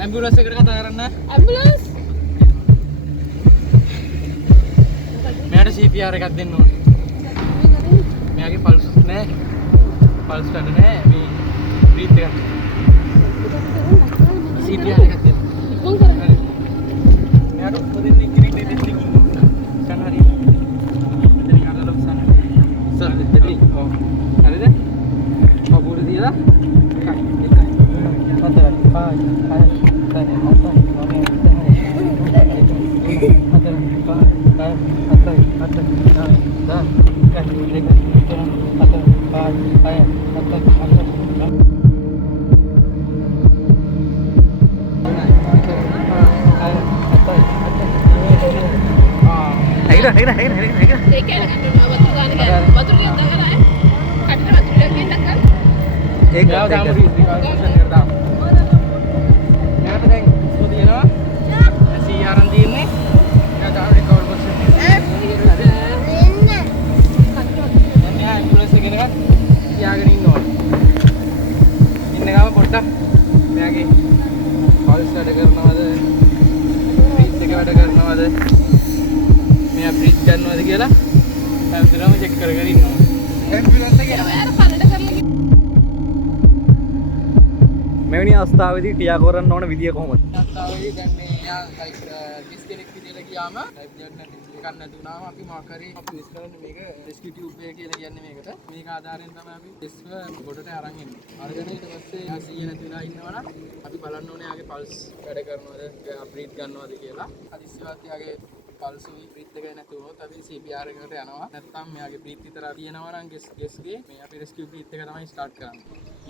Ambulance එකට කතා කරන්න. ඇම්බියුලන්ස් මෙයාට CPR එකක් දෙන්න ඕනේ. මෙයාගේ පල්ස් නෑ. පල්ස් ගන්න නෑ. මේ බ්‍රීත් එකක්. CPR එකක් දෙන්න. ඉක්මන් කරන්න. හරි. මෙයාට උපදින්න කෙනෙක් දෙන්න ඉන්නවා. ගන්න හරි. මෙතන ගන්න ලොක්සන්. සර් දෙවි. ඔව්. හරිද? පපුර තියලා. එකයි. හතරයි. පහයි. හයයි. හතරයි. හතරයි. මෙවැනි අවස්ථාවේදී ටියා කරන්න ඕන විදිය කොහොමද? අවස්ථාවේදී දැන් මේ යා ලයික් කිස් කෙනෙක් විදියට ගියාම ලයිෆ් ජැකට් එකක් නැති වුණාම අපි මොකක් හරි අපි යූස් කරන්නේ මේක රෙස්කියු ටියුබ් එක කියලා කියන්නේ මේකට. මේක ආධාරයෙන් තමයි අපි ඩිස්ව ගොඩට අරන් එන්නේ. අරගෙන ඊට පස්සේ යා 100 නැති වෙලා ඉන්නවනම් අපි බලන්න ඕනේ යාගේ පල්ස් වැඩ කරනවද, බ්‍රීත් ගන්නවද කියලා. අදිස්සියවත් යාගේ පල්ස් බ්‍රීත් එක නැති වුණොත් අපි CPR එකට යනවා. නැත්නම් මෙයාගේ බ්‍රීත් විතර තියෙනවා නම් ගෙස්ගේ මේ අපි රෙස්කියු බ්‍රීත් එක තමයි ස්ටාර්ට් කරන්නේ.